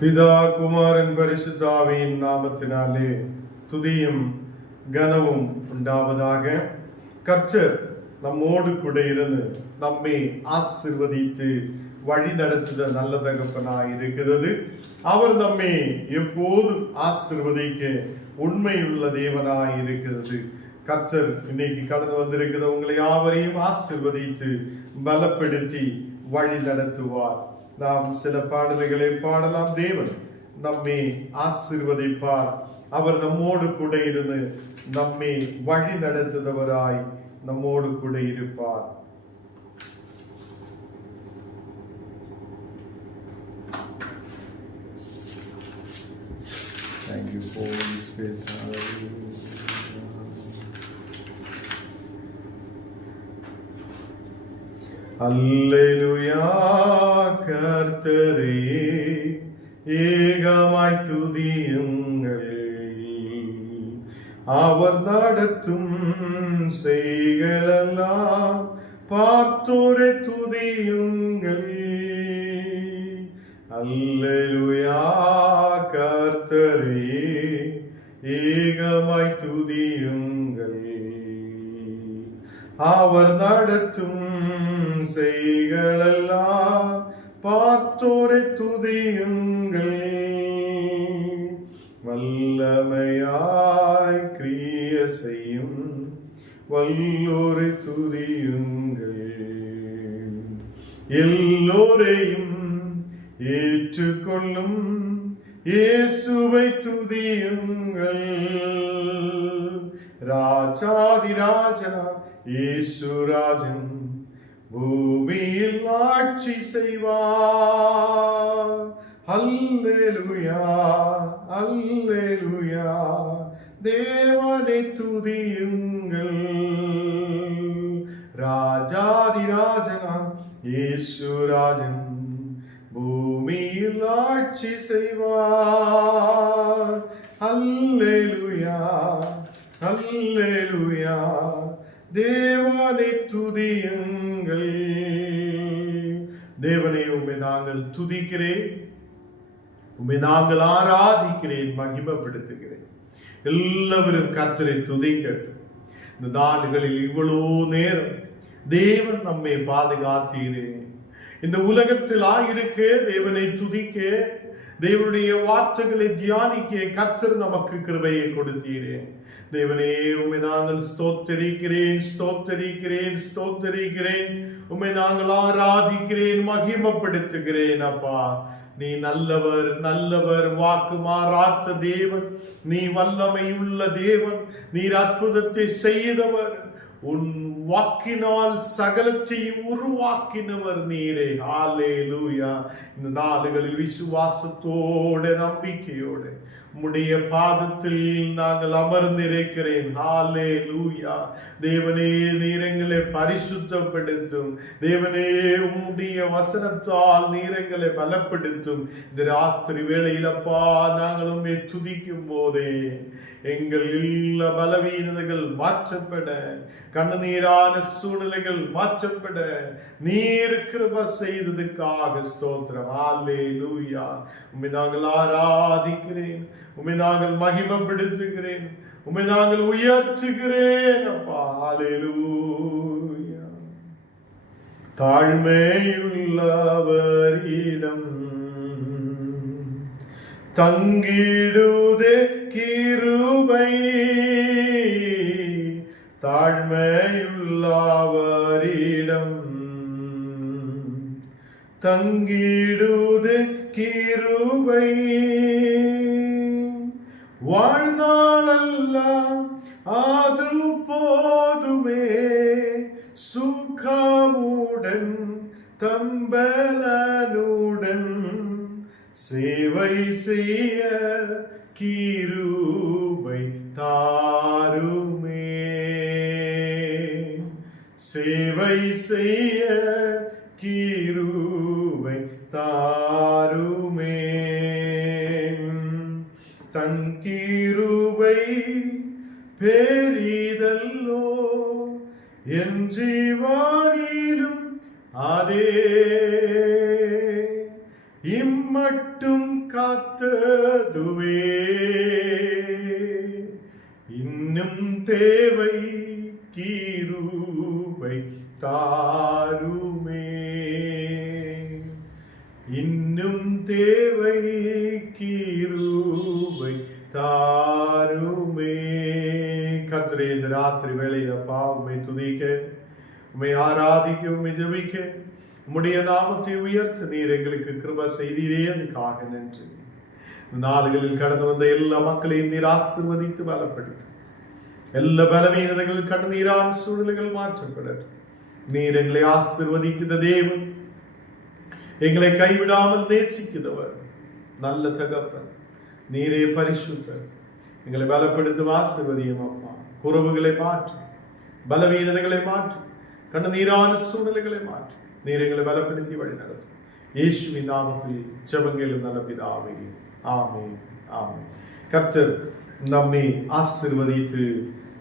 பிதா குமாரன் பரிசுத்தாவியின் நாமத்தினாலே துதியும் கனமும் உண்டாவதாக. கர்த்தர் நம்மோடு கூட இருந்து நம்மை ஆசீர்வதித்து வழி நடத்துத நல்ல தகப்பனாய் இருக்கிறது. அவர் நம்மை எப்போதும் ஆசீர்வதிக்க உண்மையுள்ள தேவனாய் இருக்கிறது. கர்த்தர் இன்னைக்கு கடந்து வந்திருக்கிற உங்களை யாவரையும் ஆசீர்வதித்து பலப்படுத்தி வழி நடத்துவார். நாம் சில பாடல்களை பாடலாம். தேவன் நம்மை ஆசீர்வதிப்பார். அவர் நம்மோடு கூட இருந்து நம்மை வழி நடத்துபவராய் நம்மோடு கூட இருப்பார். Thank you, Holy Spirit. அல்லேலூயா. கர்த்தரே ஏகமாய் துதியுங்கள், அவர் நடத்தும் செய்களெல்லாம் பார்த்தோரை துதியுங்கள். அல்லேலூயா. கர்த்தரே ஏகமாய் துதியுங்கள், அவர் நடத்தும் செய்களெல்லாம் பார்த்தோரை துதியுங்கள். வல்லமையாய் கிரிய செய்யும் வல்லோரை துதியுங்கள். எல்லோரையும் ஏற்றுக்கொள்ளும் இயேசுவை துதியுங்கள். ராஜாதிராஜனா இயேசுராஜன் பூமியில் ஆட்சி செய்வார். அல்லேலூயா, அல்லேலூயா. தேவனை துதியுங்கள். ராஜாதிராஜனா இயேசுராஜன் பூமியில் ஆட்சி செய்வார். அல்லேலூயா, அல்லேலூயா. தேவனை துதியுங்கள். தேவனை உம்மை நாங்கள் துதிக்கிறேன், உம்மை நாங்கள் ஆராதிக்கிறேன், மகிமைப்படுத்துகிறேன். எல்லாவரும் கர்த்தரை துதிக்கட்டும். இந்த நாடுகளில் இவ்வளவு நேரம் தேவன் நம்மை பாதுகாத்தீரே. இந்த உலகத்தில் ஆயிருக்க தேவனை துதிக்க, தேவனுடைய வார்த்தைகளை தியானிக்க கர்த்தர் நமக்கு கிருபையை கொடுத்தீரே. தேவனே உம்மை நாங்கள் ஸ்தோத்தரிக்கிறேன், ஸ்தோத்தரிக்கிறேன், ஸ்தோத்தரிக்கிறேன். உம்மை நாங்கள் ஆராதிக்கிறேன், மகிமைப்படுத்துகிறேன். அப்பா, நீ நல்லவர், நல்லவர், வாக்கு மாறாத்த தேவன், நீ வல்லமையுள்ள தேவன், நீர் அற்புதத்தை செய்தவர், உன் வாக்கினால் சகலத்தையும் உருவாக்கினவர் நீரே. ஹல்லேலூயா. இந்த நாடுகளில் விசுவாசத்தோட நம்பிக்கையோட உம்முடைய பாதத்தில் நாங்கள் அமர்ந்திருக்கிறேன். ஹல்லேலூயா. தேவனே, நீர் எங்களை பரிசுத்தப்படுத்தும். தேவனே, உம்முடைய வசனத்தால் நீர் எங்களை பலப்படுத்தும். இந்த ராத்திரி வேளையில் அப்பா, நாங்கள் உம்மை துதிக்கும் போதே எங்கள் எல்லா பலவீனங்கள் மாற்றப்பட, கண்ணீரான சூழ்நிலைகள் மாற்றப்பட நீர் கிருபை செய்ததுக்காக ஸ்தோத்திரம். ஹல்லேலூயா. உம்மை நாங்கள் ஆராதிக்கிறேன், உம்மை நாங்கள் மகிமைப்படுத்துகிறேன், உம்மை நாங்கள் உயர்த்துகிறேன். அப்பா, ஹல்லேலூயா. தாழ்மையுள்ளவரிடம் தங்கிடுதே கிருபை, தாழ்மையுள்ளவரிடம் தங்கிடுதே கிருபை. வாழ்நாளெல்லாம் அது போதுமே, சுகமுடன் தம்பலனுடன் சேவை செய்ய கிருபை தாருமே. சேவை செய்ய கிருபை தாருமே. தன் கிருபை பெரிதல்லோ, என் ஜீவானிலும் அதே இம்மட்டும் காத்ததுவே இன்னும் தேவை கிருபை தாருமே, இன்னும் தேவை கிருபை தாருமே. கர்த்தரே, இந்த ராத்திரி வேளையிலப்பா உம்மை துதிக்க, உம்மை ஆராதிக்க, உம்மை ஜெபிக்க, உம்முடைய நாமத்தை உயர்த்த நீர் எங்களுக்கு கிருபை செய்தீரே, அதுக்காக நன்றி. நாடுகளில் கடந்து வந்த எல்லா மக்களையும் நீர் ஆசீர்வதித்து பலப்படுத்த, எல்லா பலவீனங்கள் கண்ணீரான சூழ்நிலைகள் மாற்றப்படட்டும். நீர் எங்களை ஆசீர்வதிக்கிற தேவன், எங்களை கைவிடாமல் நேசிக்கிறவர், நல்ல தகப்பன், நீரே பரிசுத்தர். எங்களை பலப்படுத்தும் ஆசீர்வதியும் அப்பா. குறைவுகளை மாற்று, பலவீனங்களை மாற்று, கண்ணீரான சூழ்நிலைகளை மாற்று. நீர் எங்களை பலப்படுத்தி வழி நடத்தும். இயேசுவின் நாமத்தில் ஜெபங்களும் நல்ல பிதாவே, ஆமென், ஆமென். கர்த்தர் நம்மை ஆசீர்வதித்து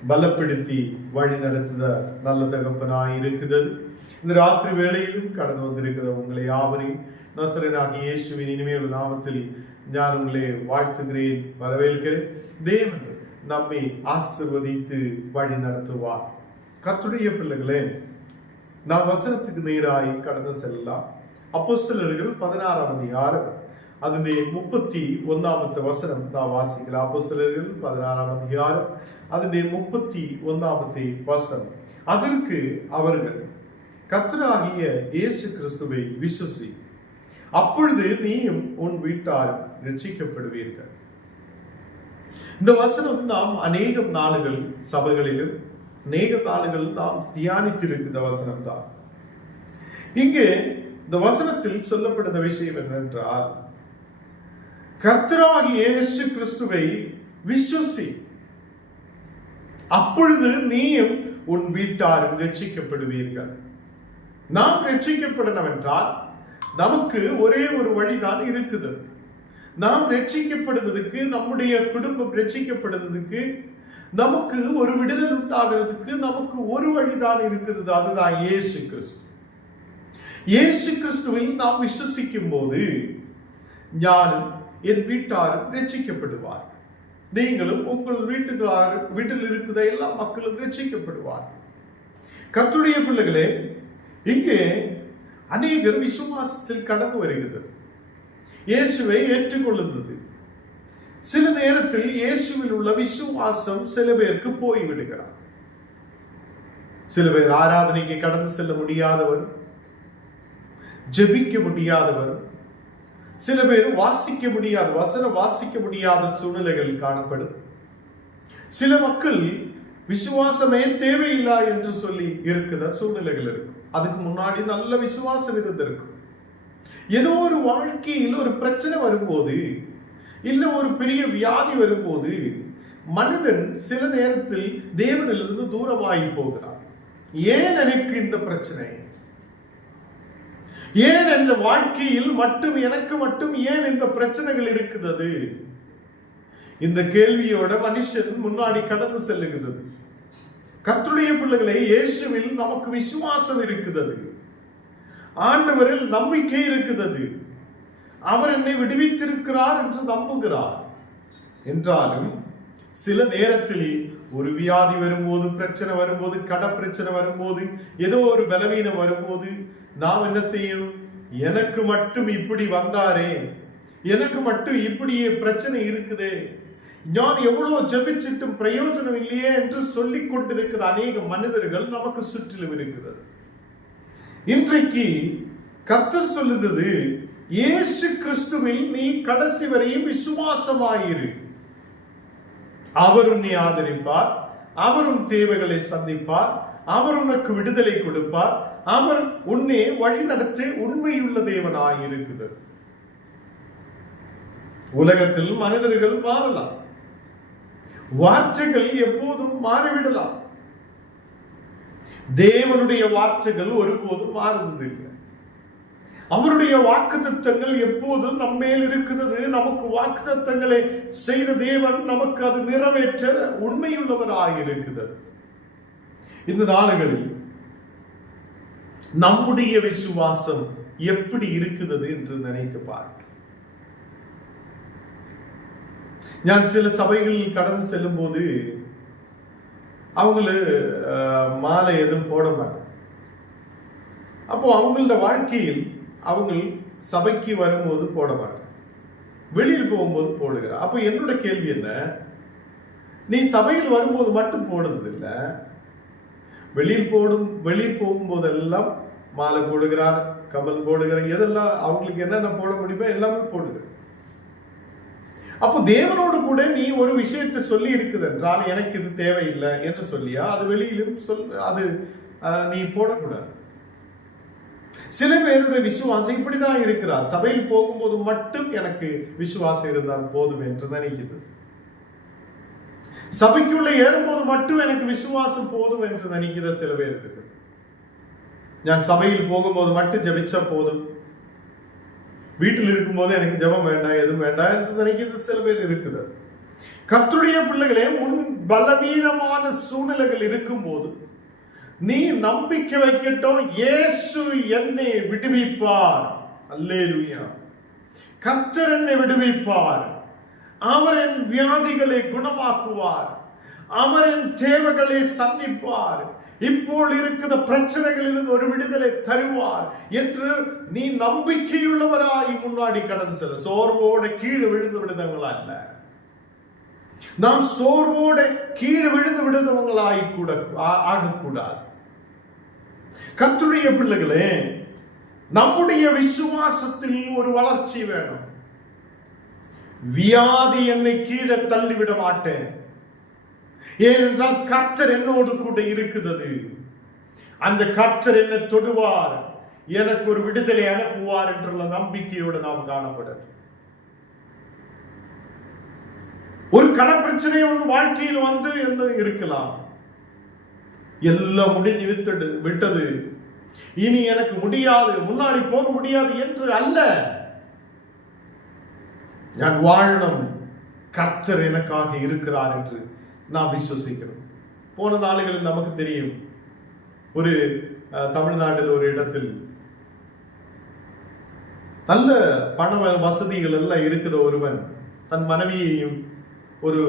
பலப்படுத்தி வழி நடத்துத நல்ல தகப்பனாய் இருக்கிறது. இந்த ராத்திரி வேளையிலும் கடந்து வந்திருக்கிற உங்களை யாவரையும் நசரேயனாகிய இயேசுவின் இனிமையுள்ள நாமத்தில் நான் உங்களை வாழ்த்துகிறேன், வரவேற்கிறேன். தேவன் நம்மை ஆசீர்வதித்து வழி நடத்துவார். கர்த்தருடைய பிள்ளைகளே, நாம் வசனத்துக்கு நேராய் கடந்து செல்லலாம். அப்போஸ்தலர்கள் 16ஆம் அதிகாரம் அதனுடைய 31வது வசனம் நான் வாசிக்கலாம். அப்போஸ்தலர்கள் 16ஆம் அதிகாரம் அதனுடைய 31வது வசனம். அதற்கு அவர்கள், கர்த்தராகிய இயேசு கிறிஸ்துவை விசுவாசி, அப்பொழுது நீயும் உன் வீட்டாரும் ரட்சிக்கப்படுவீர்கள். இந்த வசனம் நாம் அநேக நாளுகள் சபைகளிலும் அநேக நாளுகள் நாம் தியானித்திருக்கிற வசனம் தான். இங்கே இந்த வசனத்தில் சொல்லப்படுற விஷயம் என்னென்றால், கர்த்தராகிய இயேசு கிறிஸ்துவை விசுவாசி, அப்பொழுது நீயும் உன் வீட்டாரும் ரட்சிக்கப்படுவீர்கள். நாம் ரட்சிக்கப்படணும் என்றால் நமக்கு ஒரே ஒரு வழிதான் இருக்குது. நாம் ரட்சிக்கப்படுவதற்கு, நம்முடைய குடும்பம் ரட்சிக்கப்படுவதற்கு, நமக்கு ஒரு விடுதலை உண்டாகிறதுக்கு நமக்கு ஒரு வழிதான் இருக்கிறது. அதுதான் இயேசு கிறிஸ்து. இயேசு கிறிஸ்துவில் நாம் விசுவசிக்கும் போது ஞானும் என் வீட்டாரும் ரட்சிக்கப்படுவார். நீங்களும் உங்கள் வீட்டில் இருக்கிற எல்லா மக்களும் ரட்சிக்கப்படுவார். கர்த்தருடைய பிள்ளைகளே, இங்கே அநேகர் விசுவாசத்தில் கடந்து வருகிறது, இயேசுவை ஏற்றுக்கொள்ளுகிறது. சில நேரத்தில் இயேசுவில் உள்ள விசுவாசம் சில பேருக்கு போய்விடுகிறார். சில பேர் ஆராதனைக்கு கடந்து செல்ல முடியாதவர், ஜெபிக்க முடியாதவர், சில பேர் வாசிக்க முடியாத வசனம் வாசிக்க முடியாத சூழ்நிலைகள் காணப்படும். சில மக்கள் விசுவாசமே தேவையில்லை என்று சொல்லி இருக்கிற சூழ்நிலைகள் இருக்கும். அதுக்கு முன்னாடி நல்ல விசுவாசம் இருந்திருக்கும். ஏதோ ஒரு வாழ்க்கையில் ஒரு பிரச்சனை வரும்போது, இல்ல ஒரு பெரிய வியாதி வரும்போது, மனிதன் சில நேரத்தில் தேவனிலிருந்து தூரமாகி போகிறார். ஏன் எனக்கு இந்த பிரச்சனை? ஏன் என்ற வாழ்க்கையில் மட்டும் எனக்கு மட்டும் ஏன் இந்த பிரச்சனைகள் இருக்கிறது? இந்த கேள்வியோட மனுஷன் முன்னாடி கடந்து செல்லுகிறது. கர்த்தருடைய பிள்ளைகளை, இயேசுவில் நமக்கு விசுவாசம் இருக்கிறது, ஆண்டவரில் நம்பிக்கை இருக்கிறது, அவர் என்னை விடுவித்திருக்கிறார் என்று நம்புகிறார். என்றாலும் சில நேரத்தில் ஒரு வியாதி வரும்போது, பிரச்சனை வரும்போது, கட பிரச்சனை வரும்போது, ஏதோ ஒரு பலவீனம் வரும்போது நாம் என்ன செய்யணும்? எனக்கு மட்டும் இப்படி வந்தாரே, எனக்கு மட்டும் இப்படியே பிரச்சனை இருக்குதே, நான் எவ்வளவு ஜெபிச்சிட்டும் பிரயோஜனம் இல்லையே என்று சொல்லிக் கொண்டிருக்கிற அநேக மனிதர்கள் நமக்கு சுற்றிலும் இருக்கிறது. இன்றைக்கு கர்த்தர் சொல்லுகிறது, இயேசு கிறிஸ்துவில் நீ கடைசி வரையும் விசுவாசமாயிரு. அவர் உன்னை ஆதரிப்பார், அவர் உன் தேவைகளை சந்திப்பார், அவர் உனக்கு விடுதலை கொடுப்பார், அவர் உன்னை வழி நடத்த உண்மையுள்ள தேவனாயிருக்கிறது. உலகத்தில் மனிதர்கள் மாறலாம், வார்த்தைகள் எப்போதும் மாறிவிடலாம். தேவனுடைய வார்த்தைகள் ஒருபோதும் மாறுவதில்லை. அவருடைய வாக்குத்தத்தங்கள் எப்போதும் நம்மேல் இருக்கிறது. நமக்கு வாக்குத்தத்தங்களை செய்த தேவன் நமக்கு அது நிறைவேற்ற உண்மையுள்ளவராயிருக்கிறது. இந்த நாளுகளில் நம்முடைய விசுவாசம் எப்படி இருக்குது என்று நினைத்து பாருங்கள். நான் சில சபைகளில் கடந்து செல்லும் போது அவங்களு மாலை எதுவும் போட மாட்டாங்க. அப்போ அவங்களோட வாழ்க்கையில் அவங்க சபைக்கு வரும்போது போட மாட்டாங்க, வெளியில் போகும்போது போடுகிறார். அப்போ என்னோட கேள்வி என்ன, நீ சபையில் வரும்போது மட்டும் போடுறது இல்லை, வெளியில் போகும்போதெல்லாம் மாலை போடுகிறார், கமல் போடுகிறார், எதெல்லாம் அவங்களுக்கு என்னென்ன போட முடியுமோ எல்லாமே போடுகிறார். அப்போ தேவனோடு கூட நீ ஒரு விஷயத்தை சொல்லி இருக்குது என்றால் எனக்கு இது தேவையில்லை என்று சொல்லியா அது வெளியிலும் அது நீ போடக்கூடாது. சில பேருடைய விசுவாசம் இப்படிதான் இருக்கிறார், சபையில் போகும்போது மட்டும் எனக்கு விசுவாசம் இருந்தால் போதும் என்று நினைக்கிறது. சபைக்குள்ள ஏறும்போது மட்டும் எனக்கு விசுவாசம் போதும் என்று நினைக்கிற சில பேர் இருக்கு. நான் சபையில் போகும்போது மட்டும் ஜெபிச்சா போதும், வீட்டில் இருக்கும்போது எனக்கு ஜெபம் வேண்டாம், எதுவும் வேண்டாம் என்று நினைக்கிறது சில பேர் இருக்குது. கர்த்தருடைய பிள்ளைகளே, உன் பலவீனமான சூழ்நிலைகள் இருக்கும் போது நீ நம்பிக்கை வைக்கட்டும், இயேசு என்னை விடுவிப்பார். அல்லேலூயா. கர்த்தர் என்னை விடுவிப்பார், அவர் என் வியாதிகளை குணமாக்குவார், அவர் என் தேவைகளை சந்திப்பார், இப்போ இருக்கிற பிரச்சனைகளில் ஒரு விடுதலை தருவார் என்று நீ நம்பிக்கையுள்ளவராய் முன்னாடி கடந்து செல்ல. சோர்வோட கீழே விழுந்து விடுதவங்களா இல்ல, நாம் சோர்வோட கீழே விழுந்து விடுதவங்களாய் கூட ஆகக்கூடாது. கர்த்தருடைய பிள்ளைகளே, நம்முடைய விசுவாசத்தில் ஒரு வளர்ச்சி வேணும். வியாதி என்னை கீழே தள்ளிவிட மாட்டேன், ஏனென்றால் கர்த்தர் என்னோடு கூட இருக்கிறது. அந்த கர்த்தர் என்னை தொடுவார், எனக்கு ஒரு விடுதலை அனுப்புவார் என்ற நம்பிக்கையோடு நாம் காணப்படும். ஒரு கணப்பிரச்சனை ஒன்று வாழ்க்கையில் வந்து என்ன இருக்கலாம், எல்லாம் முடிஞ்சு விட்டது, இனி எனக்கு முடியாது, முன்னாடி போக முடியாது என்று அல்ல. நான் வாழணும், கர்த்தர் எனக்காக இருக்கிறார் என்று நாம் விசுவசிக்கிறோம். போன நாளுகளில் நமக்கு தெரியும், ஒரு தமிழ்நாட்டில் ஒரு இடத்தில் நல்ல பண வசதிகள் எல்லாம் இருக்கிற ஒருவன் தன் மனைவியையும் ஒரு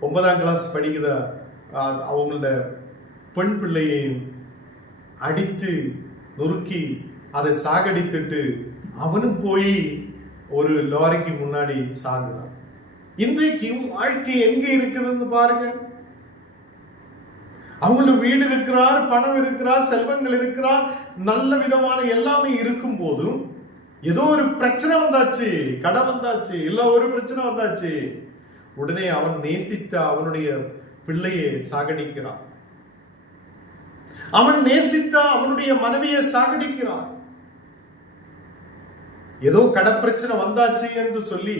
9ஆம் கிளாஸ் படிக்கிற அவங்களோட பெண் பிள்ளையையும் அடித்து நொறுக்கி அதை சாகடித்துட்டு அவனும் போய் ஒரு லாரிக்கு முன்னாடி சாகுறான். இன்றைக்கு வாழ்க்கை எங்க இருக்குதுன்னு பாருங்க. அவங்களுக்கு வீடு இருக்கிறார், பணம் இருக்கிறார், செல்வங்கள் இருக்கிறார், நல்ல விதமான எல்லாமே இருக்கும் போதும் ஏதோ ஒரு பிரச்சனை வந்தாச்சு, கடன் வந்தாச்சு, இல்ல ஒரு பிரச்சனை வந்தாச்சு, உடனே அவன் நேசித்த அவனுடைய பிள்ளையை சாகடிக்கிறான், அவன் நேசித்த அவனுடைய மனைவியை சாகடிக்கிறான். ஏதோ கடப்பிரச்சனை வந்தாச்சு என்று சொல்லி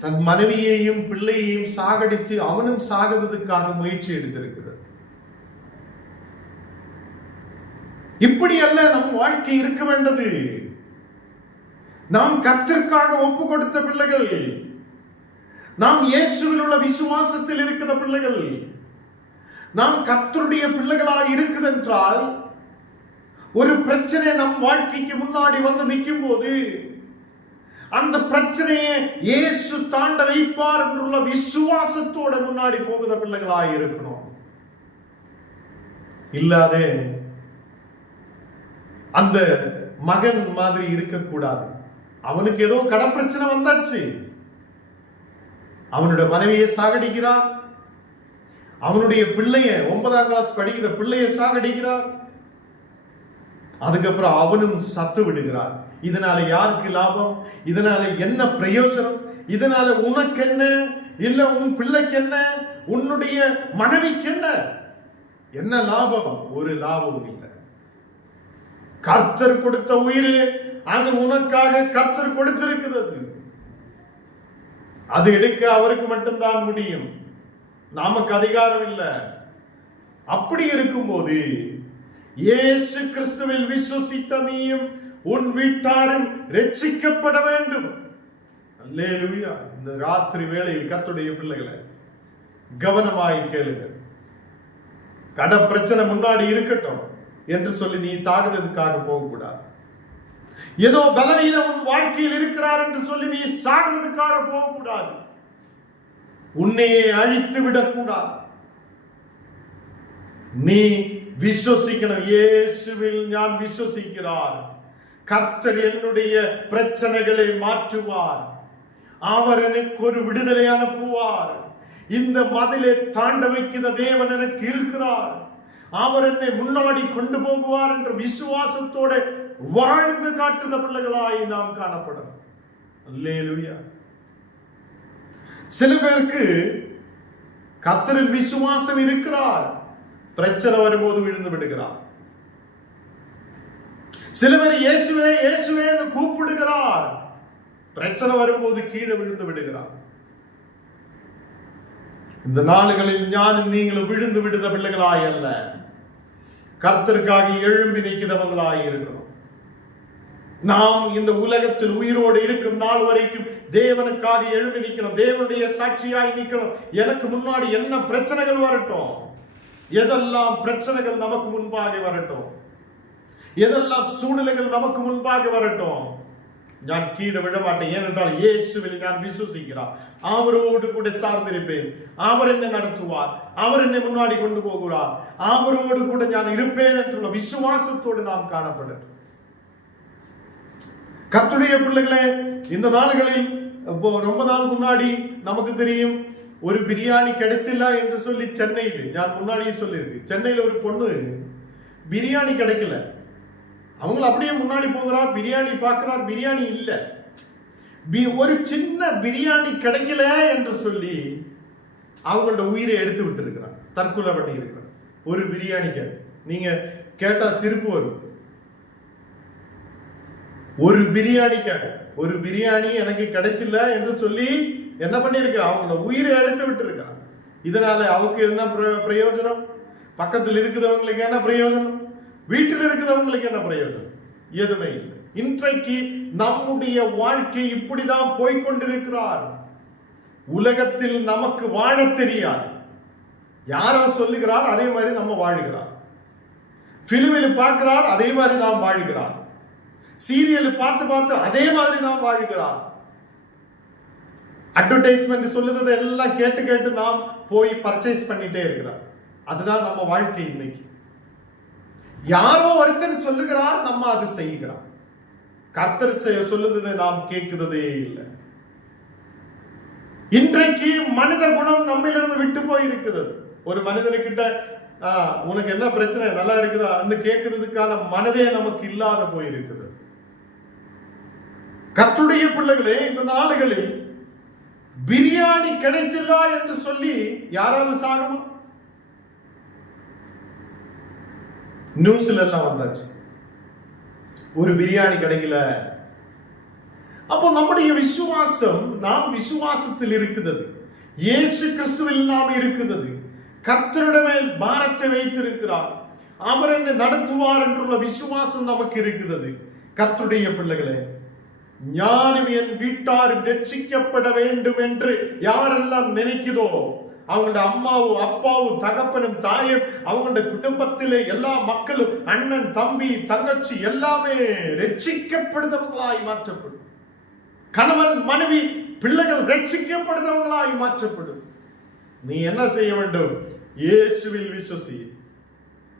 தன் மனைவியையும் பிள்ளையையும் சாகடித்து அவனும் சாகுவதற்காக முயற்சி எடுத்திருக்கிறது. இப்படி அல்ல நம் வாழ்க்கை இருக்க வேண்டது. நாம் கர்த்தருக்காக ஒப்பு கொடுத்த பிள்ளைகள், நாம் இயேசுவில் உள்ள விசுவாசத்தில் இருக்கிற பிள்ளைகள், நாம் கர்த்தருடைய பிள்ளைகளாக இருக்குது என்றால் ஒரு பிரச்சனை நம் வாழ்க்கைக்கு முன்னாடி வந்து நிற்கும் போது அந்த பிரச்சனையை இயேசு தாண்ட வைப்பார் என்றுள்ள விசுவாசத்தோட முன்னாடி போகுத பிள்ளைகளாக இருக்கணும். இல்லாதே அந்த மகன் மாதிரி இருக்கக்கூடாது. அவனுக்கு ஏதோ கடப்பிரச்சனை வந்தாச்சு, அவனுடைய மனைவியை சாகடிக்கிறான், அவனுடைய பிள்ளைய 9ஆம் கிளாஸ் படிக்கிற பிள்ளைய சாகடிக்கிறான், அதுக்கப்புறம் அவனும் சத்து விடுகிறார். இதனால யாருக்கு லாபம்? இதனால என்ன பிரயோஜனம்? இதனால உனக்கு என்ன, இல்ல உன் பிள்ளைக்கு என்ன, உன்னுடைய மனைவிக்கு என்ன, என்ன லாபம்? ஒரு லாபமும் இல்லை. கர்த்தர் கொடுத்த உயிர் அது உனக்காக கர்த்தர் கொடுத்திருக்கிறது. அது எடுக்க அவருக்கு மட்டும்தான் முடியும், நமக்கு அதிகாரம் இல்லை. அப்படி இருக்கும்போது இயேசு கிறிஸ்துவில் விசுவசித்த நீயும் உன் வீட்டாரும் ரட்சிக்கப்பட வேண்டும். அல்லேலூயா. இந்த ராத்திரி வேளையில் கர்த்தருடைய பிள்ளைகளை கவனமாய் கேளுங்க. கட பிரச்சனை முன்னாடி இருக்கட்டும் என்று சொல்லி நீ சாகுறதுக்காக போகக்கூடாது. ஏதோ பலவீனம் உன் வாழ்க்கையில் இருக்கிறார் என்று சொல்லி நீ சாகிறதுக்காக போகக்கூடாது. உன்னையே அழித்து விடக்கூடாது. நீ விசுவசிக்கணும். இயேசுவில் நான் விசுவசிக்கிறார். கர்த்தர் என்னுடைய பிரச்சனைகளை மாற்றுவார். அவர் எனக்கு ஒரு விடுதலை அனுப்புவார். இந்த மதிலை தாண்ட வைக்கிற தேவன் எனக்கு இருக்கிறார். அவர் என்னை முன்னாடி கொண்டு போகுவார் என்ற விசுவாசத்தோட வாழ்ந்து காட்டுத பிள்ளைகளாய் நாம் காணப்படும். அல்லேலூயா. சில பேருக்கு கர்த்தரில் விசுவாசம் இருக்கிறார், பிரச்சனை வரும்போது விழுந்து விடுகிறார். சில பேர் இயேசுவே இயேசுவே என்று கூப்பிடுகிறார், பிரச்சனை வரும்போது கீழே விழுந்து விடுகிறார். இந்த நாளுகளில் ஞானும் நீங்களும் விழுந்து விடுத பிள்ளைகளாய் அல்ல, கர்த்தருக்காக எழும்பி நிற்கிறவங்களாய் இருக்கிறோம். நாம் இந்த உலகத்தில் உயிரோடு இருக்கும் நாள் வரைக்கும் தேவனுக்காக எழும்பி நிற்கணும். தேவனுடைய சாட்சியாய் நிற்கணும். எனக்கு முன்னாடி என்ன பிரச்சனைகள் வரட்டும், எதெல்லாம் பிரச்சனைகள் நமக்கு முன்பாக வரட்டும், எதெல்லாம் சூழ்நிலைகள் நமக்கு முன்பாக வரட்டும், நான் கீழே விட மாட்டேன். ஏனென்றால் இயேசுவில் நான் விசுவசிக்கிறார். அவரோடு கூட சார்ந்திருப்பேன். அவர் என்னை நடத்துவார். அவர் என்னை முன்னாடி கொண்டு போகிறார். அவரோடு கூட நான் இருப்பேன் என்ற விசுவாசத்தோடு நாம் காணப்படும். கர்த்தருடைய பிள்ளைகளே, இந்த நாடுகளில் ரொம்ப நாள் முன்னாடி நமக்கு தெரியும், ஒரு பிரியாணி கிடைத்தில்ல என்று சொல்லி சென்னையில், நான் முன்னாடியே சொல்லியிருக்கு, சென்னையில் ஒரு பொண்ணு பிரியாணி கிடைக்கல. அவங்கள அப்படியே முன்னாடி போகிறார், பிரியாணி பார்க்கிறார், பிரியாணி இல்லை. ஒரு சின்ன பிரியாணி கிடைக்கல என்று சொல்லி அவங்களோட உயிரை எடுத்து விட்டு இருக்கிறார், தற்கொலை பண்ணி இருக்கிறார். ஒரு பிரியாணிக்கு நீங்க கேட்டா சிரிப்பு வரும். ஒரு பிரியாணிக்காக, ஒரு பிரியாணி எனக்கு கிடைச்சில்ல என்று சொல்லி என்ன பண்ணிருக்க, அவங்களோட உயிரை எடுத்து விட்டு இருக்காங்க. இதனால அவருக்கு என்ன பிரயோஜனம்? பக்கத்தில் இருக்கிறவங்களுக்கு என்ன பிரயோஜனம்? வீட்டில் இருக்கிறவங்களுக்கு என்ன பிரயோஜனம்? எதுவுமே இல்லை. இன்றைக்கு நம்முடைய வாழ்க்கை இப்படிதான் போய்கொண்டிருக்கிறார். உலகத்தில் நமக்கு வாழ தெரியாது. யாரோ சொல்லுகிறார், அதே மாதிரி நம்ம வாழுகிறார். பிலிமில் பார்க்கிறார், அதே மாதிரி நாம் வாழ்கிறார். சீரியல் பார்த்து பார்த்து அதே மாதிரி நாம் வாழ்கிறார். அட்வர்டைஸ்மெண்ட் சொல்லுறதை எல்லாம் கேட்டு கேட்டு நாம் போய் பர்ச்சேஸ் பண்ணிட்டே இருக்கிறார். அதுதான் நம்ம வாழ்க்கை. இன்னைக்கு யாரோ ஒருத்தர் சொல்லுகிறார், நம்ம அது செய்கிறோம். கர்த்தர் சொல்லுறதை நாம் கேட்கிறதே இல்லை. இன்றைக்கு மனித குணம் நம்மிலிருந்து விட்டு போயிருக்கிறது. ஒரு மனிதனுக்கிட்ட உனக்கு என்ன பிரச்சனை, நல்லா இருக்குதா அந்த கேட்கறதுக்கான மனதே நமக்கு இல்லாத போயிருக்கிறது. கர்த்தருடைய பிள்ளைகளே, இந்த நாடுகளில் பிரியாணி கிடைத்தில்ல என்று சொல்லி யாராவது சாகணும்? நியூஸ்ல எல்லாம் வந்தாச்சு, ஒரு பிரியாணி கிடைக்கல. அப்போ நம்முடைய விசுவாசம், நாம் விசுவாசத்தில் இருக்கிறது, இயேசு கிறிஸ்துவில் நாம் இருக்கிறது, கர்த்தரிடமே பாரத்தை வைத்திருக்கிறார், அவர் என்னை நடத்துவார் என்றுள்ள விசுவாசம் நமக்கு இருக்கிறது. கர்த்தருடைய பிள்ளைகளே, ஞானம் என் வீட்டார் ரட்சிக்கப்பட வேண்டும் என்று யாரெல்லாம் நினைக்குதோ, அவங்களோட அம்மாவும் அப்பாவும் தகப்பனும் தாயும் அவங்களோட குடும்பத்திலே எல்லா மக்களும், அண்ணன் தம்பி தங்கச்சி எல்லாமே ரட்சிக்கப்படுதவங்களாய் மாற்றப்படும். கணவன் மனைவி பிள்ளைகள் ரட்சிக்கப்படுதவங்களாய் மாற்றப்படும். நீ என்ன செய்ய வேண்டும்? இயேசுவில் விசுவசி.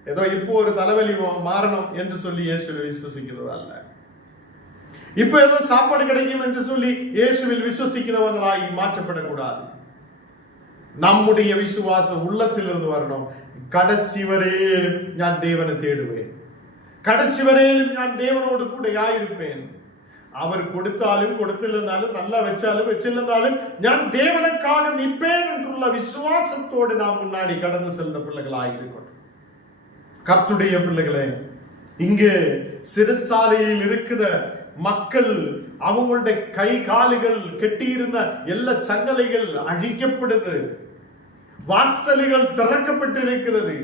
ஏதோ இப்போ ஒரு தலைவலி மாறணும் என்று சொல்லி இயேசுவில் விசுவசிக்கிறது அல்ல. இப்ப ஏதோ சாப்பாடு கிடைக்கும் என்று சொல்லி இயேசுவில் விசுவசிக்கிறவங்களாய் மாற்றப்படக்கூடாது. நம்முடைய விசுவாசம் உள்ளத்திலிருந்து வரணும். கடைசி வரையிலும் நான் தேவனை தேடுவேன், கடைசி வரையிலும் நான் தேவனோடு கூட யாயிருப்பேன். அவர் கொடுத்தாலும் கொடுத்திருந்தாலும், நல்லா வச்சாலும் வச்சிருந்தாலும் நான் தேவனுக்காக நிற்பேன் என்றுள்ள விசுவாசத்தோடு நாம் முன்னாடி கடந்து செல்ல பிள்ளைகளாக இருக்கணும். கர்த்தருடைய பிள்ளைகளே, இங்கே சிறைசாலையில் இருக்கிற மக்கள், அவங்களுடைய கை காலுகள் கெட்டியிருந்த எல்லா சங்கலைகள் அழிக்கப்படுது, வாசல்கள் திறக்கப்பட்டு இருக்கிறது.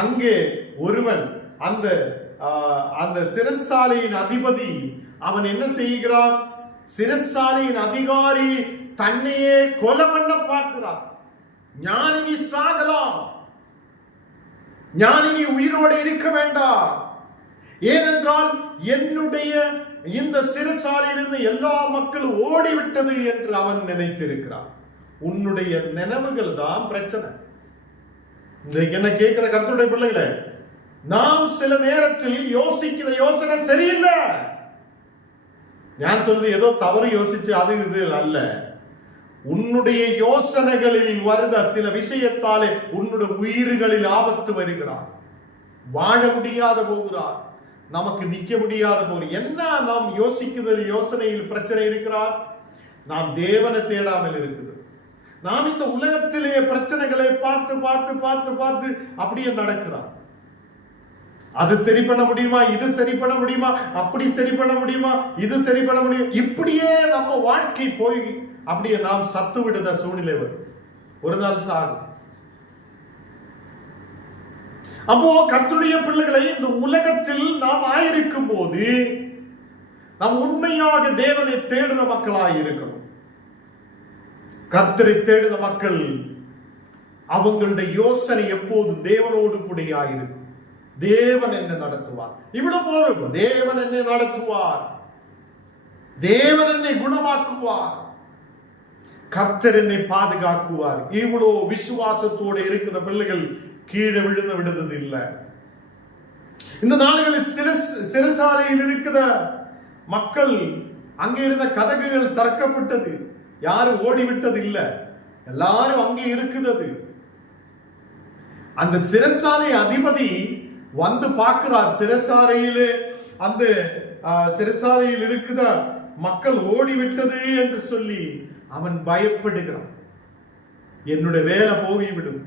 அங்கே ஒருவன், அந்த சிறைசாலையின் அதிபதி, அவன் என்ன செய்கிறான்? சிறைசாலையின் அதிகாரி தன்னையே கொலை பண்ண பார்க்கிறார். ஞானினி சாகலாம், ஞானினி உயிரோடு இருக்க வேண்டாம். ஏனென்றால் என்னுடைய இந்த சிறைசாலையிலிருந்து எல்லா மக்களும் ஓடிவிட்டது என்று அவன் நினைத்திருக்கிறான். உன்னுடைய நினைவுகள் தான் பிரச்சனை. இன்றைக்கு என்ன கேட்கிற கர்த்தருடைய பிள்ளைகளே, நாம் சில நேரத்தில் யோசிக்கிற யோசனை சரியில்லை. நான் சொல்றது ஏதோ தவறு யோசிச்சு அது இது அல்ல. உன்னுடைய யோசனைகளில் வருத சில விஷயத்தாலே உன்னுடைய உயிர்களில் ஆபத்து வருகிறார். வாழ முடியாத போகிறார், நமக்கு நிக்க முடியாத போகிற. என்ன நாம் யோசிக்கிறது யோசனையில் பிரச்சனை இருக்கிறார்? நாம் தேவனை தேடாமல் இருக்குது. நாம் இந்த உலகத்திலே பிரச்சனைகளை பார்த்து பார்த்து பார்த்து பார்த்து அப்படியே நடக்கிறார். அது சரி பண்ண முடியுமா, இது சரி பண்ண முடியுமா, அப்படி சரி பண்ண முடியுமா, இது சரி பண்ண முடியும், இப்படியே நம்ம வாழ்க்கை போய் அப்படியே நாம் சத்து விடுத சூழ்நிலை வரும். ஒரு நாள் சாகும். அப்போ கர்த்தருடைய பிள்ளைகளை இந்த உலகத்தில் நாம் ஆயிருக்கும் போது நாம் உண்மையாக தேவனை தேடுத மக்களாய் இருக்கணும். கர்த்தரை தேடுத மக்கள் அவங்களுடைய யோசனை எப்போது தேவனோடு கூட ஆயிருக்கும். தேவன் என்னை நடத்துவார், இவ்வளவு போதும். தேவன் என்னை நடத்துவார், தேவன் என்னை குணமாக்குவார், கர்த்தர் என்னை பாதுகாக்குவார். இவ்வளோ விசுவாசத்தோடு இருக்கிற பிள்ளைகள் கீழே விழுந்து விடுறது இல்லை. இந்த நாடுகளில் சிறைசாலையில் இருக்கிற மக்கள், அங்கே இருந்த கதகுகள் திறக்கப்பட்டது, யாரும் ஓடிவிட்டது இல்லை, எல்லாரும் அங்கே இருக்கிறது. அந்த சிறைசாலை அதிபதி வந்து பார்க்கிறார். சிறைசாலையிலே அந்த சிறைசாலையில் இருக்கிற மக்கள் ஓடிவிட்டது என்று சொல்லி அவன் பயப்படுகிறான். என்னுடைய வேலை போய்விடும்,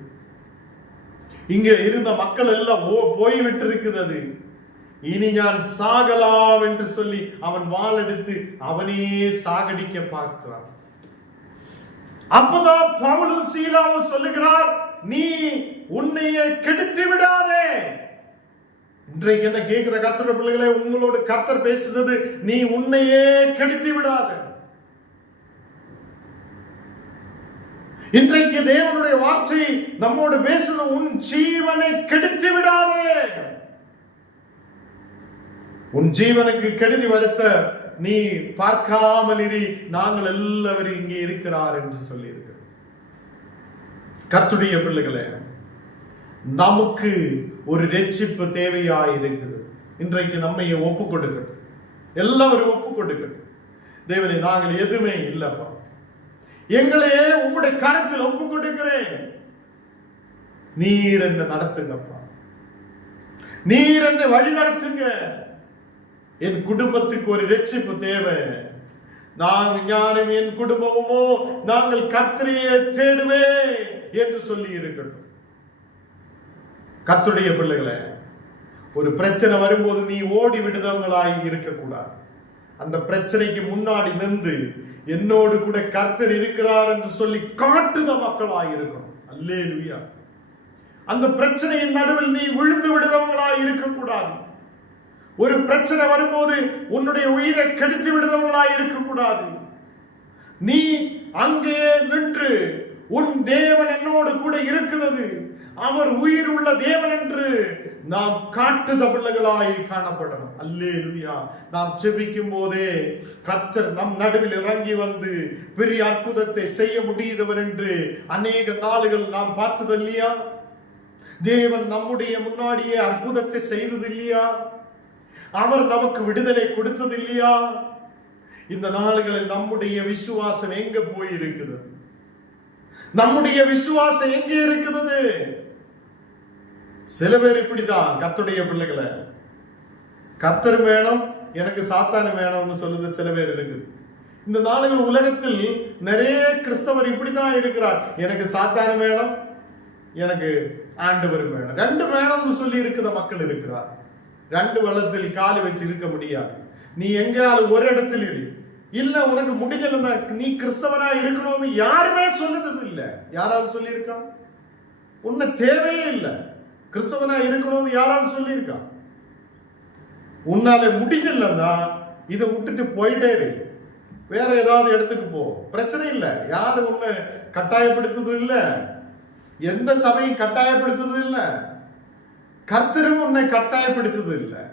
இங்க இருந்த மக்கள் எல்லாம் போய்விட்டு இருக்கிறது, இனி நான் சாகலாம் என்று சொல்லி அவன் வாள் எடுத்து அவனே சாகடிக்க பார்க்கிறான். அப்பதான் பவுலும் சீலாவும் சொல்லுகிறார், நீ உன்னையே கெடுத்து விடாதே. இன்றைக்கு என்ன கேட்கிற கர்த்தர் பிள்ளைகளே, உங்களோடு கர்த்தர் பேசுறது, நீ உன்னையே கெடுத்து விடாதே. இன்றைக்கு தேவனுடைய வார்த்தை நம்மோடு பேசுறது, உன் ஜீவனை கெடுத்து விடாதே. உன் ஜீவனுக்கு கெடுதி வருத்த நீ பார்க்காமல் இரு, நாங்கள் எல்லாரும் இங்கே இருக்கிறார் என்று சொல்லி இருக்கிறோம். கர்த்தருடைய பிள்ளைகளே, நமக்கு ஒரு ரட்சிப்பு தேவையாயிருக்கிறது. இன்றைக்கு நம்மை ஒப்பு கொடுக்கணும், எல்லாரும் ஒப்பு கொடுக்கணும். தேவனே, நாங்கள் எதுவுமே இல்லப்பா, எங்களையே உங்களுடைய கருத்தில் ஒப்பு கொடுக்கிறேன், நீர் என்ன நடத்துங்கப்பா, நீர் என்ன வழி நடத்துங்க. என் குடும்பத்துக்கு ஒரு ரட்சிப்பு தேவை. ஞானும் என் குடும்பமோ நாங்கள் கர்த்தரையே தேடுவே என்று சொல்லி இருக்கட்டும். கர்த்தருடைய பிள்ளைகளே, ஒரு பிரச்சனை வரும்போது நீ ஓடி விடுதவங்களாய் இருக்கக்கூடாது. அந்த பிரச்சனைக்கு முன்னாடி நின்று என்னோடு கூட கர்த்தர் இருக்கிறார் என்று சொல்லி காட்டுத மக்களாய் இருக்கணும். அல்லேலூயா. அந்த பிரச்சனையின் நடுவில் நீ விழுந்து விடுதவங்களாய் இருக்கக்கூடாது. ஒரு பிரச்சனை வரும்போது உன்னுடைய உயிரை கெடுத்து விடுதவங்களாய் இருக்கக்கூடாது. நீ அங்கே நின்று உன் தேவன் என்னோடு கூட இருக்கிறது, அவர் உயிர் உள்ள தேவன் என்று நாம் காட்டுத பிள்ளைகளாய் காணப்படணும். அல்லேலூயா. நாம் ஜெபிக்கும் போதே கர்த்தர் நம் நடுவில் இறங்கி வந்து பெரிய அற்புதத்தை செய்ய முடியுதவர் என்று அநேக நாளுகள் நாம் பார்த்தது இல்லையா? தேவன் நம்முடைய முன்னாடியே அற்புதத்தை செய்தது இல்லையா? அவர் நமக்கு விடுதலை கொடுத்தது இல்லையா? இந்த நாளுகளில் நம்முடைய விசுவாசம் எங்க போய் இருக்குது? நம்முடைய விசுவாசம் எங்கே இருக்கிறது? சில பேர் இப்படிதான் கர்த்தருடைய பிள்ளைகளை, கர்த்தர் வேணும் எனக்கு சாத்தானு வேணும்னு சொல்லுது சில பேர் இருக்குது. இந்த நாளுகள் உலகத்தில் நிறைய கிறிஸ்தவர் இப்படிதான் இருக்கிறார். எனக்கு சாத்தானு வேணும், எனக்கு ஆண்டவர் வேணும், ரெண்டு வேணும்னு சொல்லி இருக்கிற மக்கள் இருக்கிறார். ரெண்டு வளத்தில் காலி வச்சு இருக்க முடியாது. நீ எங்கேயாவது ஒரு இடத்தில் இரு. இல்ல உனக்கு முடிஞ்சல நீ கிறிஸ்தவனா இருக்கணும்னு யாருமே சொல்லுறது இல்ல. யாராவது சொல்லி இருக்கா? உன்னை தேவையே இல்லை கிறிஸ்தவனா இருக்கணும்னு யாராவது சொல்லி இருக்கா? உன்னால முடிஞ்சலன்னா இதை விட்டுட்டு போயிட்டே இரு, வேற ஏதாவது இடத்துக்கு போ, பிரச்சனை இல்லை. யாரும் உன்னை கட்டாயப்படுத்துறது இல்லை, எந்த சபையும் கட்டாயப்படுத்துறது இல்லை, கர்த்தரும் உன்னை கட்டாயப்படுத்துறது இல்லை.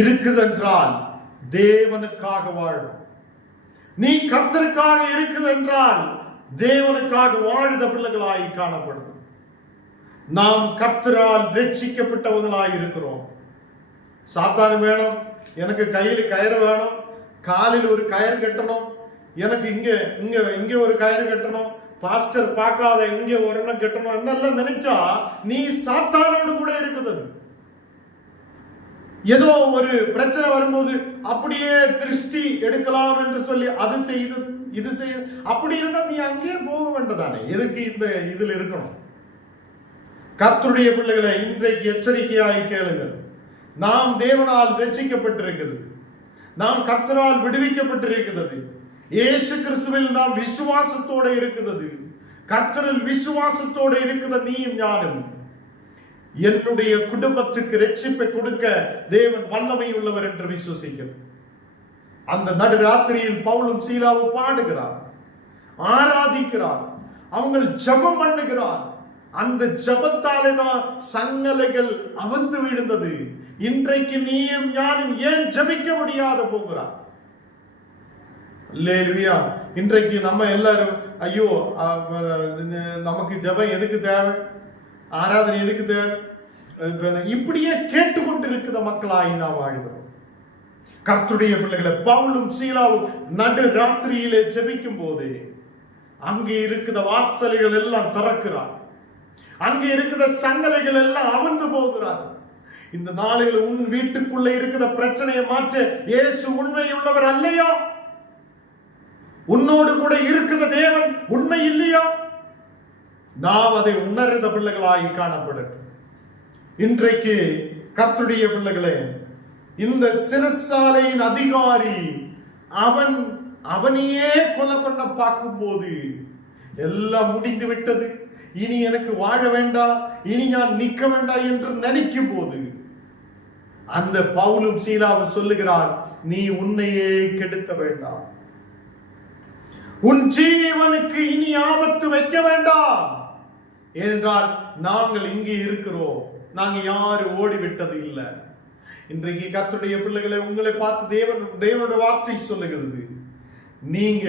இருக்குதென்றால் தேவனுக்காக வாழும். நீ கர்த்தருக்காக இருக்குதென்றால் தேவனுக்காக வாழுத பிள்ளைகளாய் காணப்படும். நாம் கர்த்தரால் ரட்சிக்கப்பட்டவர்களாய் இருக்கிறோம். சாத்தானு வேணும், எனக்கு கையில் கயிறு வேணும், காலில் ஒரு கயிறு கட்டணும், எனக்கு இங்க இங்க இங்க ஒரு கயிறு கட்டணும், பாஸ்டர் பார்க்காத இங்க ஒரு எண்ணம் கட்டணும் என்னெல்லாம் நினைச்சா நீ சாத்தானோடு கூட இருக்குது. ஏதோ ஒரு பிரச்சனை வரும்போது அப்படியே திருஷ்டி எடுக்கலாம் என்று சொல்லி அது செய்தது இது செய்ய, அப்படி இருந்தா நீ அங்கேயே போக வேண்டதானே, எதுக்கு இந்த இதில் இருக்கணும்? கர்த்தருடைய பிள்ளைகளை இன்றைக்கு எச்சரிக்கையாய் கேளுங்கள். நாம் தேவனால் ரட்சிக்கப்பட்டிருக்கிறது, நாம் கர்த்தரால் விடுவிக்கப்பட்டிருக்கிறது. இயேசு கிறிஸ்துவில் நாம் விசுவாசத்தோட இருக்கிறது. கர்த்தரில் விசுவாசத்தோட இருக்கிற நீயும் ஞானம். என்னுடைய குடும்பத்துக்கு ரட்சிப்பை கொடுக்க தேவன் வல்லமை உள்ளவர் என்று விசுவசிக்கிறார். அந்த நடுராத்திரியில் பவுலும் சீலாவும் பாடுகிறார், ஆராதிக்கிறார், அவங்க ஜெபம் பண்ணுகிறார். அந்த ஜெபத்தாலே தான் சங்கலைகள் அவிழ்ந்து விழுந்தது. இன்றைக்கு நீயும் ஞானும் ஏன் ஜெபிக்க முடியாத போகிறார்? அல்லேலூயா. இன்றைக்கு நம்ம எல்லாரும் ஐயோ நமக்கு ஜெபம் எதுக்கு தேவை, ஆராதனை எதுக்கு தேவை, இப்படியே கேட்டுக்கொண்டு இருக்கிற மக்களாய் நாம் வாழ்கிறோம். கர்த்தருடைய பிள்ளைகளை பவுலும் சீலாவும் நடு ராத்திரியிலே ஜெபிக்கும் போது அங்கே இருக்கிற வாசல்கள் எல்லாம் திறக்கிறார், அங்கே இருக்கிற சங்கலைகள் எல்லாம் அவிழ்ந்து போகிறார். இந்த நாளில் உன் வீட்டுக்குள்ள இருக்கிற பிரச்சனையை மாற்ற இயேசு உண்மை உள்ளவர் அல்லையா? உன்னோடு கூட இருக்கிற தேவன் உண்மை இல்லையா? நாம் அதை உணர்ந்த பிள்ளைகளாய் காணப்படும். இன்றைக்கு கர்த்தருடைய பிள்ளைகளே, இந்த சிறைச்சாலையின் அதிகாரி அவனையே கொலை பண்ண பார்க்கும் போது எல்லாம் முடிந்து விட்டது, இனி எனக்கு வாழ வேண்டாம், இனி நான் நிற்க வேண்டாம் என்று நினைக்கும் போது அந்த பவுலும் சீலாவும் சொல்லுகிறார், நீ உன்னையே கெடுத்த வேண்டாம், உன் ஜீவனுக்கு இனி ஆபத்து வைக்க வேண்டாம். ஏனென்றால் நாங்கள் இங்கே இருக்கிறோம், நாங்க யாரும் ஓடிவிட்டது இல்லை. இன்றைக்கு கர்த்தருடைய பிள்ளைகளை உங்களை பார்த்து தேவனுடைய வார்த்தை சொல்லுகிறது, நீங்க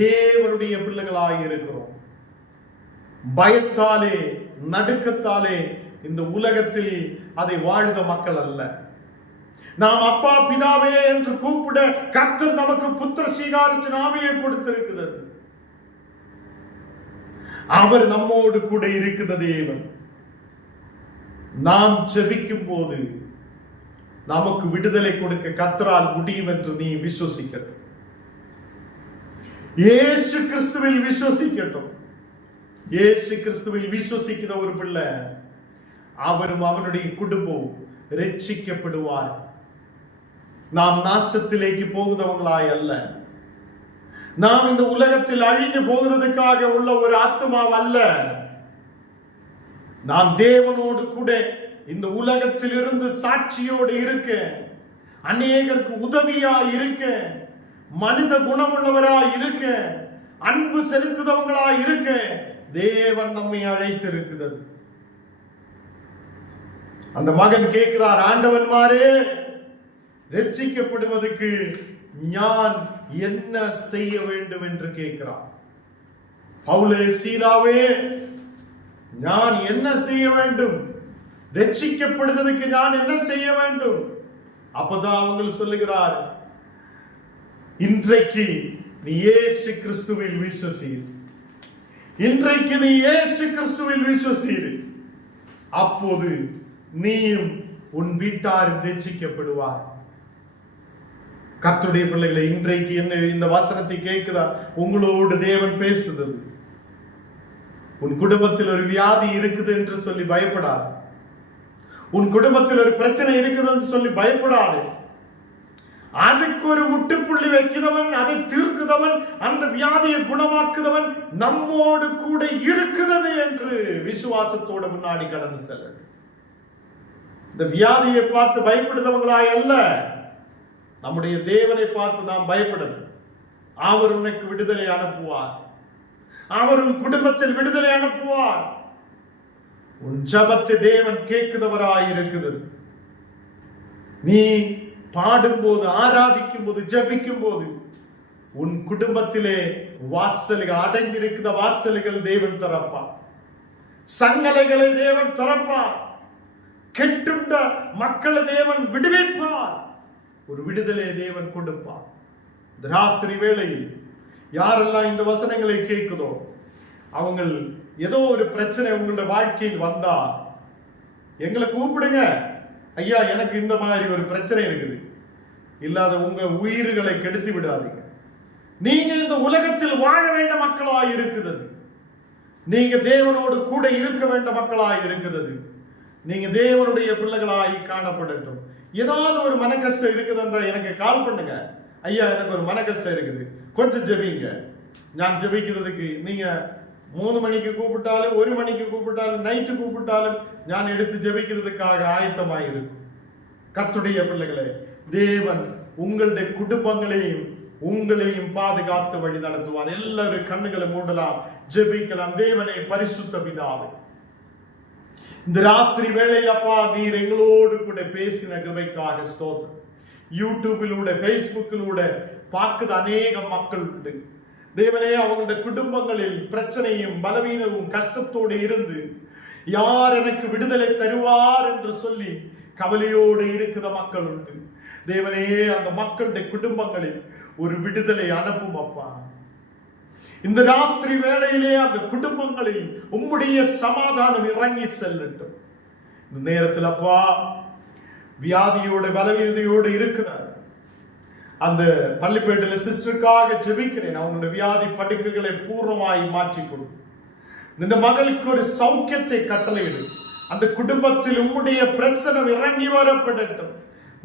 தேவனுடைய பிள்ளைகளாக இருக்கிறோம். பயத்தாலே நடுக்கத்தாலே இந்த உலகத்தில் அதை வாழுத மக்கள் அல்ல. நாம் அப்பா பிதாவே என்று கூப்பிட கர்த்தர் நமக்கு புத்திர சீகாரத்தின் ஆவியை கொடுத்திருக்கிறது. அவர் நம்மோடு கூட இருக்கிற தேவன். நாம் ஜெபிக்கும் போது நமக்கு விடுதலை கொடுக்க கர்த்தரால் முடியும் என்று நீ விசுவசிக்க. இயேசு கிறிஸ்துவில் விசுவசிக்கட்டும். இயேசு கிறிஸ்துவில் விசுவசிக்கிற ஒரு பிள்ளை அவரும் அவனுடைய குடும்பம் ரட்சிக்கப்படுவார். நாம் நாசத்திலேக்கு போகிறவங்களாய் அல்ல, நாம் இந்த உலகத்தில் அழிந்து போகிறதுக்காக உள்ள ஒரு ஆத்மாவ் அல்ல. நாம் தேவனோடு கூட இந்த உலகத்தில் இருந்து சாட்சியோடு இருக்க, அநேகருக்கு உதவியா இருக்க, மனித குணமுள்ளவராய் இருக்க, அன்பு செலுத்துதவங்களாய் இருக்க தேவன் நம்மை அழைத்திருக்கிறது. அந்த மகன் கேட்கிறார், ஆண்டவன்மாரே, ரட்சிக்கப்படுவதற்கு நான் என்ன செய்ய வேண்டும் என்று கேட்கிறார். பவுலே சீலாவே, நான் என்ன செய்ய வேண்டும், ரட்சிக்கப்படுவதற்கு நான் என்ன செய்ய வேண்டும்? அப்பதான் அவங்க சொல்லுகிறார், இன்றைக்கு நீ இயேசு கிறிஸ்துவில் விசுவசிரு. இன்றைக்கு நீ இயேசு கிறிஸ்துவில் விசுவசிரு. அப்போது நீயும் உன் வீட்டார் ரட்சிக்கப்படுவார். கர்த்தருடைய பிள்ளைகளை, இன்றைக்கு என்ன இந்த வசனத்தை கேட்குதா? உங்களோடு தேவன் பேசுகிறது. உன் குடும்பத்தில் ஒரு வியாதி இருக்குது என்று சொல்லி பயப்படாது. உன் குடும்பத்தில் ஒரு பிரச்சனை இருக்குது என்று சொல்லி பயப்படாது. அதுக்கு ஒரு முட்டுப்புள்ளி வைக்கிறவன், அதை தீர்க்குதவன், அந்த வியாதியை குணமாக்குதவன் நம்மோடு கூட இருக்கிறது என்று விசுவாசத்தோடு முன்னாடி கடந்து செல்ல. இந்த வியாதியை பார்த்து பயப்படுதவங்களாய் அல்ல, நம்முடைய தேவனை பார்த்து நாம் பயப்படணும். அவர் உனக்கு விடுதலை அனுப்புவார், அவர் உன் குடும்பத்தில் விடுதலை அனுப்புவார். உன் ஜபத்தை தேவன் கேட்கிறவராய் இருக்குது. நீ பாடும்போது, ஆராதிக்கும் போது, ஜபிக்கும் போது உன் குடும்பத்திலே வாசல்கள் அடைந்திருக்கிற வாசல்கள் தேவன் திறப்பார். சங்கலைகளை தேவன் திறப்பார். கெட்டுண்ட மக்களை தேவன் விடுவிப்பார். ஒரு விடுதலை தேவன் கொடுப்பார். இந்த ராத்திரி வேளையில் யாரெல்லாம் இந்த வசனங்களை கேட்குதோ அவங்க ஏதோ ஒரு பிரச்சனை உங்களுடைய வாழ்க்கையில் வந்தா எங்களை கூப்பிடுங்க. ஐயா, எனக்கு இந்த மாதிரி ஒரு பிரச்சனை இருக்குது. இல்லாத உங்க உயிர்களை கெடுத்து விடாதீங்க. நீங்க இந்த உலகத்தில் வாழ வேண்ட மக்களாய் இருக்குது. நீங்க தேவனோடு கூட இருக்க வேண்ட மக்களாய் இருக்குது. நீங்க தேவனுடைய பிள்ளைகளாய் காணப்படட்டும். ஏதாவது ஒரு மன கஷ்டம் இருக்குதுன்றா எனக்கு கால் பண்ணுங்க. ஐயா, எனக்கு ஒரு மன கஷ்டம் இருக்குது, கொஞ்சம் ஜெபிங்க. நான் ஜெபிக்கிறதுக்கு நீங்க 3 மணிக்கு கூப்பிட்டாலும், 1 மணிக்கு கூப்பிட்டாலும், நைட்டு கூப்பிட்டாலும் நான் எடுத்து ஜெபிக்கிறதுக்காக ஆயத்தமாயிருக்கும். கர்த்தருடைய பிள்ளைகளே, தேவன் உங்களுடைய குடும்பங்களையும் உங்களையும் பாதுகாத்து வழி நடத்துவார். எல்லாரும் கண்ணுகளை மூடலாம், ஜெபிக்கலாம். தேவனே, பரிசுத்த பிதாவே, இந்த ராத்திரி வேளையில் அப்பா நீர் எங்களோடு கூட பேசின கிருபைக்காக ஸ்தோத்திரம். யூடியூபிலூட, பேஸ்புக்கிலூட பார்க்குது அநேக மக்கள் உண்டு. தேவனே, அவங்களுடைய குடும்பங்களில் பிரச்சனையும் பலவீனமும் கஷ்டத்தோடு இருந்து யார் எனக்கு விடுதலை தருவார் என்று சொல்லி கவலையோடு இருக்கிற மக்கள் உண்டு. தேவனே, அந்த மக்களுடைய குடும்பங்களில் ஒரு விடுதலை அனுப்பும் அப்பா. இந்த ராத்திரி வேளையிலே அந்த குடும்பங்களில் உம்முடைய சமாதானம் இறங்கி செல்லட்டும். இந்த நேரத்தில் அப்பா, வியாதியோட பலவீனதையோடு இருக்கிறார் அந்த பள்ளிப்பேட்டில சிஸ்டருக்காக ஜெபிக்கிறேன். அவனுடைய வியாதி படுக்கைகளை பூர்ணமாய் மாற்றிக்கொடு. இந்த மகளுக்கு ஒரு சௌக்கியத்தை கட்டளையிடு. அந்த குடும்பத்தில் உம்முடைய பிரச்சனை இறங்கி வரப்படட்டும்.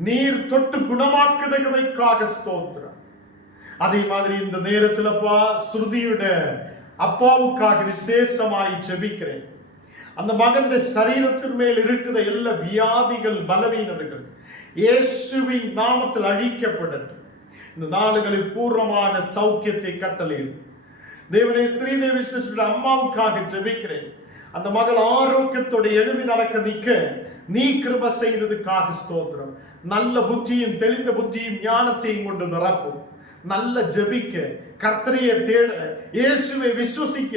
நீர் தொட்டு குணமாக்குதவைக்காக ஸ்தோத்திரம். அதே மாதிரி இந்த நேரத்தில் அப்பா, ஸ்ருதியுட அப்பாவுக்காக விசேஷமாய் ஜெபிக்கிறேன். அந்த மகனுடைய சரீரத்தின் மேல் இருக்கிற எல்லா வியாதிகள், பலவீனங்கள் இயேசுவின் நாமத்தில் அழிக்கப்படட்டும். இந்த நாளுகளில் பூர்ணமான சௌக்கியத்தை கட்டளையிடும். தேவனே, ஸ்ரீதேவி சிஸ்டருடைய அம்மாவுக்காக ஜெபிக்கிறேன். அந்த மகள் ஆரோக்கியத்தோட எழுப்பி நடக்க நிற்க நீ கிருபை செய்ததுக்காக ஸ்தோத்திரம். நல்ல புத்தியும் தெளிந்த புத்தியும் ஞானத்தையும் கொண்டு நிரப்பும். நல்ல ஜெபிக்க, கர்த்தரையை தேட, இயேசுவை விசுவசிக்க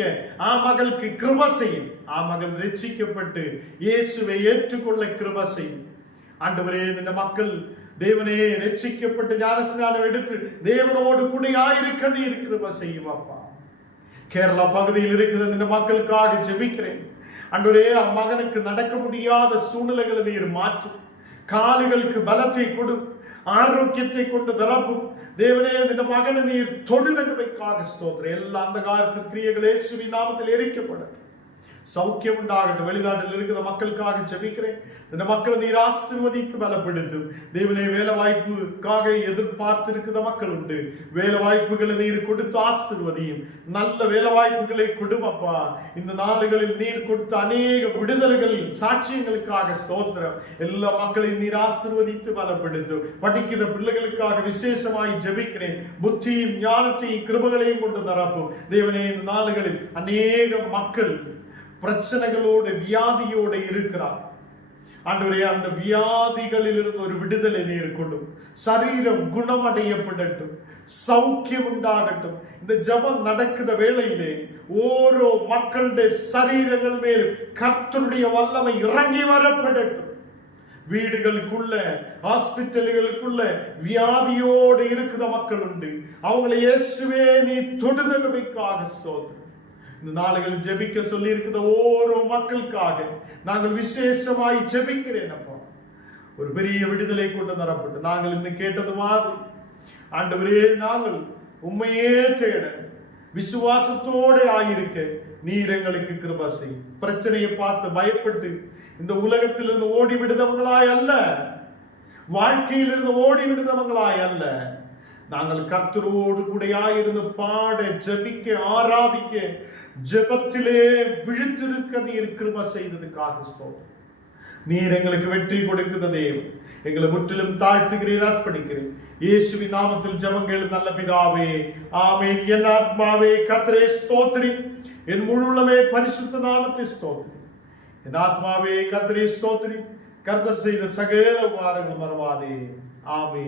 மகளுக்கு கிருபை செய்யும். மகள் ரட்சிக்கப்பட்டு இயேசுவை ஏற்றுக்கொள்ள கிருபை செய்யும். ஆண்டவரே, இந்த மக்கள் தேவனே ரட்சிக்கப்பட்டு ஞானஸ்நானம் எடுத்து தேவனோடு கூடியாயிருக்க நீர் கிருபை செய்யும் அப்பா. கேரளா பகுதியில் இருக்கிற இந்த மக்களுக்காக ஜெபிக்கிறேன். ஆண்டவரே, மகனுக்கு நடக்க முடியாத சூழ்நிலைகளை நீர் மாற்று. கால்களுக்கு பலத்தை கொடு, ஆரோக்கியத்தை கொண்டு நிரப்பும். தேவனே, இந்த மகனை நீர் தொடுதவைக்காக ஸ்தோத்திரம். எல்லா அந்த காலத்து கிரியைகள் இயேசுவின் நாமத்தில் எரிக்கப்படும். சௌக்கியம் உண்டாகட்டும். வெளிநாட்டில் இருக்கிற மக்களுக்காக ஜெபிக்கிறேன். இந்த மக்களை நீர் ஆசீர்வதித்து பலப்படுத்தும். தேவனே, வேலை வாய்ப்புக்காக எதிர்பார்த்து இருக்கிற மக்கள் உண்டு. வேலை வாய்ப்புகளை நீர் கொடுத்து ஆசீர்வதியும். நல்ல வேலை வாய்ப்புகளை கொடுமப்பா. இந்த நாடுகளில் நீர் கொடுத்த அநேக விடுதலைகள், சாட்சியங்களுக்காக ஸ்தோத்திரம். எல்லா மக்களையும் நீர் ஆசீர்வதித்து பலப்படுத்தும். படிக்கிற பிள்ளைகளுக்காக விசேஷமாய் ஜெபிக்கிறேன். புத்தியும் ஞானத்தையும் கிருபைகளையும் கொண்டு நிரப்பும். தேவனே, இந்த நாடுகளில் அநேக மக்கள் பிரச்சனைகளோடு வியாதியோடு இருக்கிறார். ஆண்டவரே, அந்த வியாதிகளில் இருந்து ஒரு விடுதலை நீர் கொள்ளும். சரீரம் குணமடையப்படட்டும், சௌக்கியம் உண்டாகட்டும். இந்த ஜெபம் நடக்கிற வேளையிலே ஓரோ மக்களுடைய சரீரங்கள் மேல் கர்த்தருடைய வல்லமை இறங்கி வரப்படட்டும். வீடுகளுக்குள்ள, ஹாஸ்பிட்டல்களுக்குள்ள வியாதியோடு இருக்கிற மக்கள் உண்டு. அவங்களை இயேசுவே நீ தொடுதலுக்காக ஸ்தோத்திரம். இந்த நாளுகள் ஜெபிக்க சொல்லி இருக்கிற ஓரோ மக்களுக்காக நாங்கள் விசேஷமாய் ஜெபிக்கிறேன் அப்பா. ஒரு பெரிய விடுதலை கொண்டு தரப்பட்டு நாங்கள் இன்னும் கேட்டது மாதிரி ஆண்டவரே, நாங்கள் உண்மையே தேட விசுவாசத்தோடு ஆயிருக்க நீர் எங்களுக்கு கிருபை செய். பிரச்சனையை பார்த்து பயப்பட்டு இந்த உலகத்திலிருந்து ஓடி விடுதவங்களாய் அல்ல, வாழ்க்கையிலிருந்து ஓடி விடுதவங்களாய் அல்ல, நாங்கள் கர்த்தரோடு கூடையாயிருந்து பாட, ஜெபிக்க, ஆராதிக்க, ஜெபத்திலே விழித்திருக்க நீர் கிருபை செய்ததுக்காக ஸ்தோத்திரம். நீர் எங்களுக்கு வெற்றி கொடுக்கிற தேவன். எங்களை முற்றிலும் தாழ்த்துகிறேன், அர்ப்பணிக்கிறேன். இயேசுவின் நாமத்தில் ஜெபங்கள் நல்ல பிதாவே, ஆமென். என் ஆத்மாவே கர்த்தரை ஸ்தோத்திரி, என் முழு உள்ளமே பரிசுத்த நாமத்தை ஸ்தோத்திரி. என் ஆத்மாவே கர்த்தரை ஸ்தோத்திரி, கர்த்தர் செய்த சகல உபகாரங்கள் மறவாதே. ஆமென்.